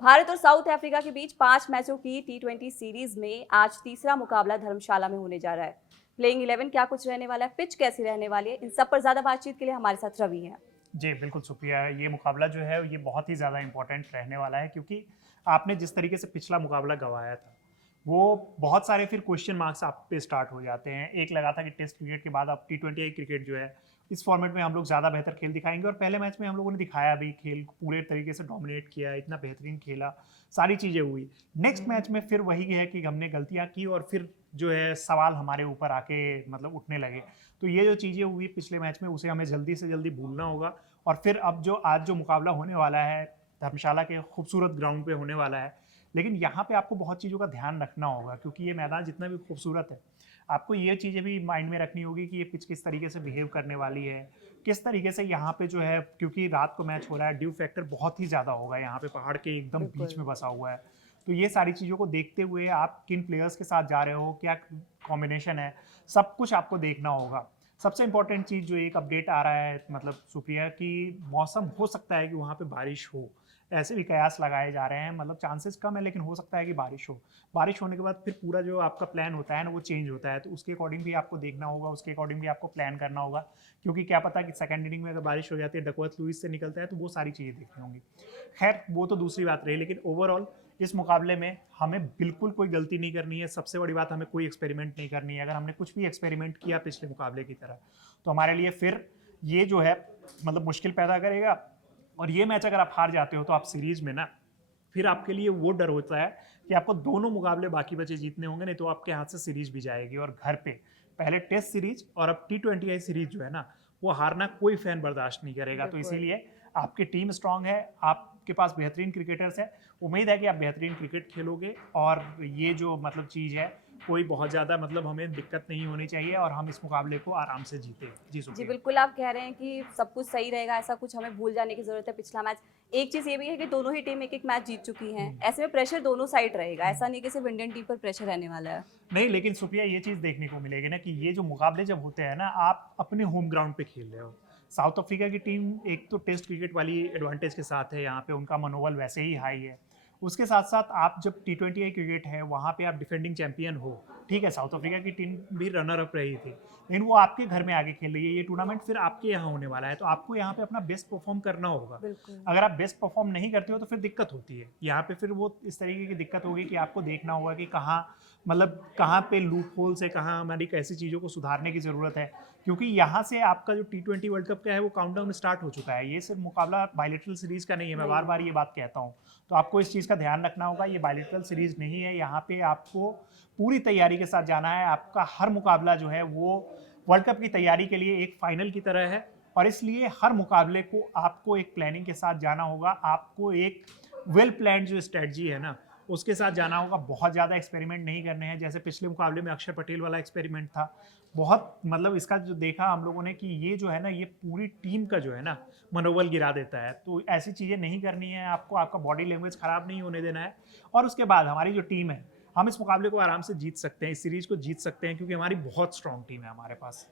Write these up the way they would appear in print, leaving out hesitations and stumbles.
भारत और south Africa के बीच 5 मैचों की टी20 सीरीज में आज तीसरा मुकाबला धर्मशाला में होने जा रहा है। प्लेइंग 11 क्या कुछ रहने वाला है, पिच कैसी रहने वाली है, इन सब पर ज्यादा बातचीत के लिए हमारे साथ रवि हैं। जी बिल्कुल सुप्रिया, ये मुकाबला जो है ये बहुत ही ज़्यादा इंपॉर्टेंट रहने वाला है, क्योंकि आपने जिस तरीके से पिछला मुकाबला गंवाया था वो बहुत सारे फिर क्वेश्चन मार्क्स आप पे स्टार्ट हो जाते हैं। एक लगा था कि टेस्ट क्रिकेट के बाद अब टी20 क्रिकेट जो है इस फॉर्मेट में हम लोग ज़्यादा बेहतर खेल दिखाएंगे, और पहले मैच में हम लोगों ने दिखाया भी, खेल पूरे तरीके से डोमिनेट किया, इतना बेहतरीन खेला, सारी चीज़ें हुई। नेक्स्ट मैच में फिर वही है कि हमने गलतियाँ की और फिर जो है सवाल हमारे ऊपर आके मतलब उठने लगे। तो ये जो चीज़ें हुई पिछले मैच में उसे हमें जल्दी से जल्दी भूलना होगा। और फिर अब जो आज जो मुकाबला होने वाला है धर्मशाला के खूबसूरत ग्राउंड पे होने वाला है, लेकिन यहाँ पे आपको बहुत चीज़ों का ध्यान रखना होगा, क्योंकि ये मैदान जितना भी खूबसूरत है आपको ये चीज़ें भी माइंड में रखनी होगी कि ये पिच किस तरीके से बिहेव करने वाली है, किस तरीके से यहाँ पे जो है, क्योंकि रात को मैच हो रहा है, ड्यू फैक्टर बहुत ही ज़्यादा होगा यहाँ पे, पहाड़ के एकदम बीच में बसा हुआ है। तो ये सारी चीज़ों को देखते हुए आप किन प्लेयर्स के साथ जा रहे हो, क्या कॉम्बिनेशन है, सब कुछ आपको देखना होगा। सबसे इंपॉर्टेंट चीज़ जो एक अपडेट आ रहा है मतलब सुप्रिया, कि मौसम हो सकता है कि वहाँ पे बारिश हो, ऐसे भी कयास लगाए जा रहे हैं, मतलब चांसेस कम है लेकिन हो सकता है कि बारिश हो। बारिश होने के बाद फिर पूरा जो आपका प्लान होता है ना वो चेंज होता है, तो उसके अकॉर्डिंग भी आपको देखना होगा, उसके अकॉर्डिंग भी आपको प्लान करना होगा, क्योंकि क्या पता कि सेकंड इनिंग में अगर बारिश हो जाती है, डकवर्थ लुईस से निकलता है, तो वो सारी चीज़ें देखनी होंगी। खैर वो तो दूसरी बात रही, लेकिन ओवरऑल इस मुकाबले में हमें बिल्कुल कोई गलती नहीं करनी है। सबसे बड़ी बात, हमें कोई एक्सपेरिमेंट नहीं करनी है। अगर हमने कुछ भी एक्सपेरिमेंट किया पिछले मुकाबले की तरह तो हमारे लिए फिर ये जो है मतलब मुश्किल पैदा करेगा। और ये मैच अगर आप हार जाते हो तो आप सीरीज में ना फिर आपके लिए वो डर होता है कि आपको दोनों मुकाबले बाकी बचे जीतने होंगे, नहीं तो आपके हाथ से सीरीज भी जाएगी। और घर पे पहले टेस्ट सीरीज और अब टी20 सीरीज जो है ना, वो हारना कोई फैन बर्दाश्त नहीं करेगा। तो इसीलिए आपकी टीम स्ट्रांग है, आपके पास बेहतरीन क्रिकेटर्स है, उम्मीद है कि आप बेहतरीन क्रिकेट खेलोगे, और ये जो मतलब चीज़ है कोई बहुत ज़्यादा मतलब हमें दिक्कत नहीं होनी चाहिए, और हम इस मुकाबले को आराम से जीते। जी जी सुप्रिया। बिल्कुल, आप कह रहे हैं कि सब कुछ सही रहेगा, ऐसा कुछ हमें भूल जाने की जरूरत है। पिछला मैच, एक चीज ये भी है कि दोनों ही टीम एक एक मैच जीत चुकी हैं, ऐसे में प्रेशर दोनों साइड रहेगा, ऐसा नहीं कि सिर्फ इंडियन टीम पर प्रेशर रहने वाला है। नहीं, लेकिन सुप्रिया ये चीज़ देखने को मिलेगी ना कि ये जो मुकाबले जब होते हैं ना, आप अपने होम ग्राउंड पे खेल रहे हो। साउथ अफ्रीका की टीम एक तो टेस्ट क्रिकेट वाली एडवांटेज के साथ है, यहाँ पे उनका मनोबल वैसे ही हाई है। उसके साथ साथ आप जब टी20 क्रिकेट है वहाँ पे आप डिफेंडिंग चैंपियन हो। ठीक है, साउथ अफ्रीका की टीम भी रनर अप रही थी, लेकिन वो आपके घर में आके खेल रही है। ये टूर्नामेंट फिर आपके यहाँ होने वाला है, तो आपको यहाँ पे अपना बेस्ट परफॉर्म करना होगा। बिल्कुल। अगर आप बेस्ट परफॉर्म नहीं करते हो तो फिर दिक्कत होती है यहाँ पे। फिर वो इस तरीके की दिक्कत होगी कि आपको देखना होगा कि कहाँ मतलब कहाँ पे लूप होल्स है, कहाँ हमारी कैसी चीज़ों को सुधारने की ज़रूरत है, क्योंकि यहाँ से आपका जो टी20 वर्ल्ड कप का है वो काउंटडाउन स्टार्ट हो चुका है। ये सिर्फ मुकाबला बायलैटरल सीरीज़ का नहीं है, मैं बार बार ये बात कहता हूँ। तो आपको इस चीज़ का ध्यान रखना होगा, ये बायलैटरल सीरीज़ नहीं है, यहाँ पे आपको पूरी तैयारी के साथ जाना है। आपका हर मुकाबला जो है वो वर्ल्ड कप की तैयारी के लिए एक फाइनल की तरह है, और इसलिए हर मुकाबले को आपको एक प्लानिंग के साथ जाना होगा। आपको एक वेल प्लान जो स्ट्रेटजी है ना उसके साथ जाना होगा। बहुत ज़्यादा एक्सपेरिमेंट नहीं करने हैं, जैसे पिछले मुकाबले में अक्षर पटेल वाला एक्सपेरिमेंट था। बहुत मतलब इसका जो देखा हम लोगों ने कि ये जो है ना, ये पूरी टीम का जो है ना मनोबल गिरा देता है। तो ऐसी चीज़ें नहीं करनी है आपको, आपका बॉडी लैंग्वेज ख़राब नहीं होने देना है। और उसके बाद हमारी जो टीम है, हम इस मुकाबले को आराम से जीत सकते हैं, इस सीरीज़ को जीत सकते हैं, क्योंकि हमारी बहुत स्ट्रॉन्ग टीम है हमारे पास।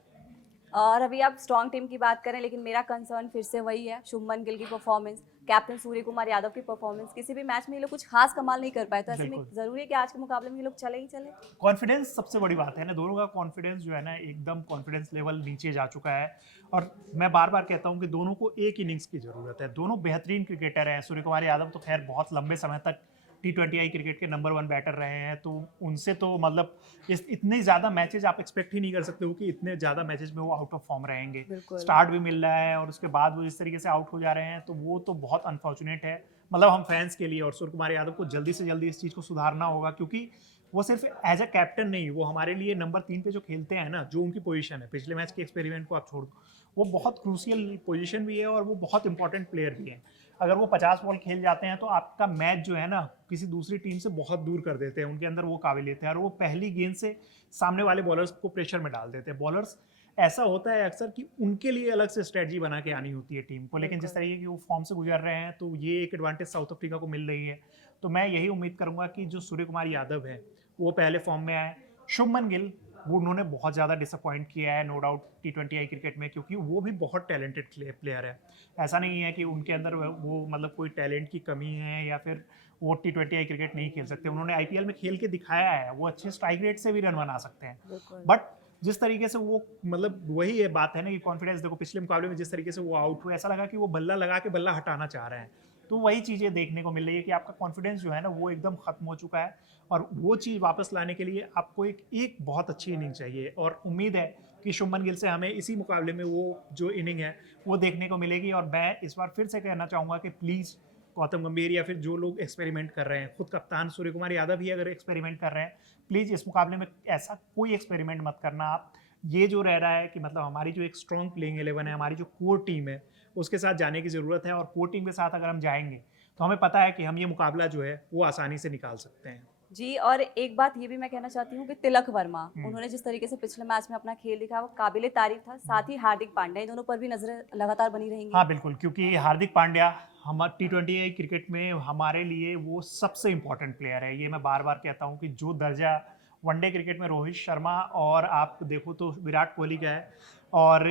और अभी आप स्ट्रॉन्ग टीम की बात करें, लेकिन मेरा कंसर्न फिर से वही है, शुभमन गिल की परफॉर्मेंस, कैप्टन सूर्य कुमार यादव की परफॉर्मेंस। किसी भी मैच में ये लोग कुछ खास कमाल नहीं कर पाए, तो ऐसे में बिल्कुल, जरूरी है कि आज के मुकाबले में ये लोग चले ही चले। कॉन्फिडेंस सबसे बड़ी बात है ना, दोनों का कॉन्फिडेंस जो है ना एकदम कॉन्फिडेंस लेवल नीचे जा चुका है। और मैं बार बार कहता हूँ कि दोनों को एक इनिंग्स की ज़रूरत है। दोनों बेहतरीन क्रिकेटर हैं। सूर्य कुमार यादव तो खैर बहुत लंबे समय तक टी20 क्रिकेट के नंबर 1 बैटर रहे हैं, तो उनसे तो मतलब इतने ज़्यादा मैचेज आप एक्सपेक्ट ही नहीं कर सकते हो कि इतने ज़्यादा मैचेज में वो आउट ऑफ फॉर्म रहेंगे। बिल्कुल। स्टार्ट भी मिल रहा है और उसके बाद वो इस तरीके से आउट हो जा रहे हैं, तो वो तो बहुत अनफॉर्चुनेट है मतलब हम फैंस के लिए। और सूर्य कुमार यादव को जल्दी से जल्दी इस चीज़ को सुधारना होगा, क्योंकि वो सिर्फ एज अ कैप्टन नहीं, वो हमारे लिए नंबर 3 पे जो खेलते हैं ना, जो उनकी पोजीशन है, पिछले मैच के एक्सपेरिमेंट को आप छोड़ दो, वो बहुत क्रूशियल पोजीशन भी है और वो बहुत इंपॉर्टेंट प्लेयर भी हैं। अगर वो 50 बॉल खेल जाते हैं तो आपका मैच जो है ना किसी दूसरी टीम से बहुत दूर कर देते हैं। उनके अंदर वो काबिलियत है और वो पहली गेंद से सामने वाले बॉलर्स को प्रेशर में डाल देते हैं। बॉलर्स ऐसा होता है अक्सर कि उनके लिए अलग से स्ट्रेटजी बना के आनी होती है टीम को, लेकिन जिस तरीके की वो फॉर्म से गुजर रहे हैं तो ये एक एडवांटेज साउथ अफ्रीका को मिल रही है। तो मैं यही उम्मीद करूंगा कि जो सूर्य कुमार यादव है वो पहले फॉर्म में आए। शुभमन गिल वो उन्होंने बहुत ज़्यादा डिसअपॉइंट किया है नो डाउट T20I क्रिकेट में, क्योंकि वो भी बहुत टैलेंटेड प्लेयर है। ऐसा नहीं है कि उनके अंदर वो मतलब कोई टैलेंट की कमी है या फिर वो T20I क्रिकेट नहीं खेल सकते। उन्होंने IPL में खेल के दिखाया है, वो अच्छे स्ट्राइक रेट से भी रन बना सकते हैं। बट जिस तरीके से वो मतलब वही ये बात है ना कि कॉन्फिडेंस देखो, पिछले मुकाबले में जिस तरीके से वो आउट हुए, ऐसा लगा कि वो बल्ला लगा के बल्ला हटाना चाह रहे हैं। तो वही चीज़ें देखने को मिल रही है कि आपका कॉन्फिडेंस जो है ना वो एकदम खत्म हो चुका है, और वो चीज़ वापस लाने के लिए आपको एक बहुत अच्छी इनिंग चाहिए। और उम्मीद है कि शुभमन गिल से हमें इसी मुकाबले में वो जो इनिंग है वो देखने को मिलेगी। और मैं इस बार फिर से कहना चाहूँगा कि प्लीज़ गौतम गंभीर या फिर जो लोग एक्सपेरिमेंट कर रहे हैं, खुद कप्तान सूर्य कुमार यादव भी अगर एक्सपेरिमेंट कर रहे हैं, प्लीज़ इस मुकाबले में ऐसा कोई एक्सपेरिमेंट मत करना आप। ये जो रह रहा है कि मतलब हमारी जो एक स्ट्रॉन्ग प्लेइंग 11 है, हमारी जो कोर टीम है, उसके साथ जाने की ज़रूरत है। और कोर टीम के साथ अगर हम जाएंगे तो हमें पता है कि हम ये मुकाबला जो है वो आसानी से निकाल सकते हैं। जी, और एक बात ये भी मैं कहना चाहती हूँ कि तिलक वर्मा, उन्होंने जिस तरीके से पिछले मैच में अपना खेल दिखाया वो काबिले तारीफ था। साथ ही हार्दिक पांड्या, इन दोनों पर भी नजरें लगातार बनी रहेंगी। हाँ बिल्कुल, क्योंकि हार्दिक पांड्या हम T20I क्रिकेट में हमारे लिए वो सबसे इम्पोर्टेंट प्लेयर है। ये मैं बार बार कहता हूँ कि जो दर्जा वनडे क्रिकेट में रोहित शर्मा और आप देखो तो विराट कोहली का है, और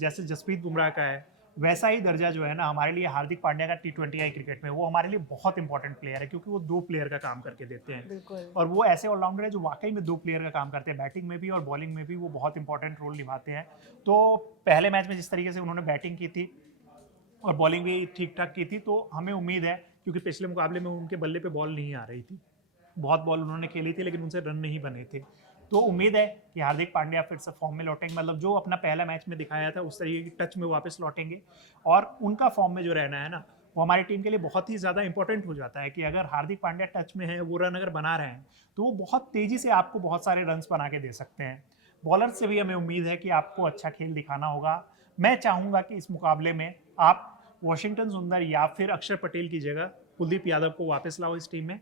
जैसे जसप्रीत बुमराह का है, वैसा ही दर्जा जो है ना हमारे लिए हार्दिक पांड्या का T20I क्रिकेट में। वो हमारे लिए बहुत इंपॉर्टेंट प्लेयर है, क्योंकि वो 2 प्लेयर का काम करके देते हैं। और वो ऐसे ऑलराउंडर है जो वाकई में 2 प्लेयर का काम करते हैं, बैटिंग में भी और बॉलिंग में भी वो बहुत इंपॉर्टेंट रोल निभाते हैं। तो पहले मैच में जिस तरीके से उन्होंने बैटिंग की थी और बॉलिंग भी ठीक ठाक की थी, तो हमें उम्मीद है, क्योंकि पिछले मुकाबले में उनके बल्ले पे बॉल नहीं आ रही थी, बहुत बॉल उन्होंने खेली थी लेकिन उनसे रन नहीं बने थे। तो उम्मीद है कि हार्दिक पांड्या फिर से फॉर्म में लौटेंगे, मतलब जो अपना पहला मैच में दिखाया था उस तरीके की टच में वापस लौटेंगे। और उनका फॉर्म में जो रहना है ना वो हमारी टीम के लिए बहुत ही ज़्यादा इंपॉर्टेंट हो जाता है कि अगर हार्दिक पांड्या टच में है, वो रन अगर बना रहे हैं, तो वो बहुत तेज़ी से आपको बहुत सारे रन्स बना के दे सकते हैं। बॉलर से भी हमें उम्मीद है कि आपको अच्छा खेल दिखाना होगा। मैं चाहूँगा कि इस मुकाबले में आप वॉशिंगटन सुंदर या फिर अक्षर पटेल की जगह कुलदीप यादव को वापस लाओ इस टीम में।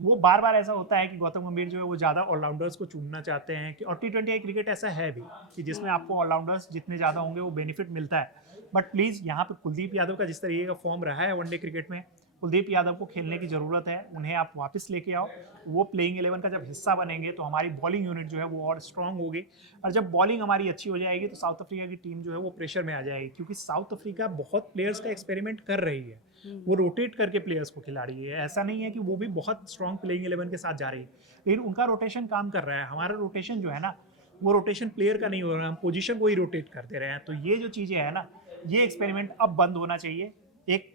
वो बार बार ऐसा होता है कि गौतम गंभीर जो है वो ज़्यादा ऑलराउंडर्स को चुनना चाहते हैं कि, और T20I क्रिकेट ऐसा है भी कि जिसमें आपको ऑलराउंडर्स जितने ज़्यादा होंगे वो बेनिफिट मिलता है। बट प्लीज़ यहाँ पे कुलदीप यादव का जिस तरीके का फॉर्म रहा है वनडे क्रिकेट में, कुलदीप यादव को खेलने की ज़रूरत है। उन्हें आप वापस लेके आओ, वो प्लेइंग 11 का जब हिस्सा बनेंगे तो हमारी बॉलिंग यूनिट जो है वो और स्ट्रॉन्ग होगी। और जब बॉलिंग हमारी अच्छी हो जाएगी तो साउथ अफ्रीका की टीम जो है वो प्रेशर में आ जाएगी, क्योंकि साउथ अफ्रीका बहुत प्लेयर्स का एक्सपेरिमेंट कर रही है। वो रोटेट करके प्लेयर्स को खिला रही है, ऐसा नहीं है कि वो भी बहुत स्ट्रॉन्ग प्लेइंग 11 के साथ जा रही है, लेकिन उनका रोटेशन काम कर रहा है। हमारा रोटेशन जो है ना वो रोटेशन प्लेयर का नहीं हो रहा है, हम पोजीशन को ही रोटेट करते रहे हैं। तो ये जो चीज़ें हैं ना, ये एक्सपेरिमेंट अब बंद होना चाहिए। एक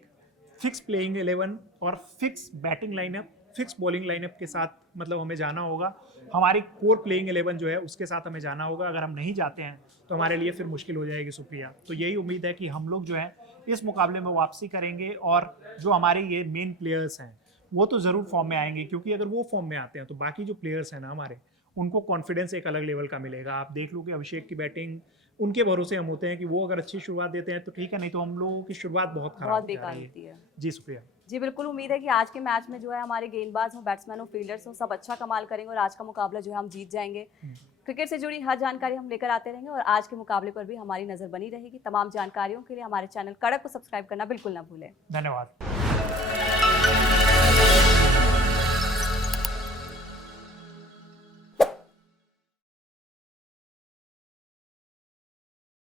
फिक्स प्लेइंग 11 और fix batting lineup, fix bowling lineup के साथ मतलब हमें जाना होगा। हमारी कोर प्लेइंग 11 जो है उसके साथ हमें जाना होगा। अगर हम नहीं जाते हैं तो हमारे लिए फिर मुश्किल हो जाएगी सुप्रिया। तो यही उम्मीद है कि हम लोग जो है इस मुकाबले में वापसी करेंगे, और जो हमारे ये मेन प्लेयर्स हैं वो तो ज़रूर फॉर्म में आएंगे, क्योंकि अगर वो फॉर्म में आते हैं तो बाकी जो प्लेयर्स हैं ना हमारे, उनको कॉन्फिडेंस एक अलग लेवल का मिलेगा। आप देख लो कि अभिषेक की बैटिंग, उनके भरोसे हम होते हैं कि वो अगर अच्छी शुरुआत देते हैं तो ठीक है, नहीं तो हम लोगों की शुरुआत बहुत खराब बेकार होती है। जी सुप्रिया। जी बिल्कुल, उम्मीद है कि आज के मैच में जो है हमारे गेंदबाज हो, बैट्समैन हो, फील्डर्स हो, सब अच्छा कमाल करेंगे और आज का मुकाबला जो है हम जीत जाएंगे। क्रिकेट से जुड़ी हर जानकारी हम लेकर आते रहेंगे और आज के मुकाबले पर भी हमारी नजर बनी रहेगी। तमाम जानकारियों के लिए हमारे चैनल कड़क को सब्सक्राइब करना बिल्कुल ना भूलें। धन्यवाद।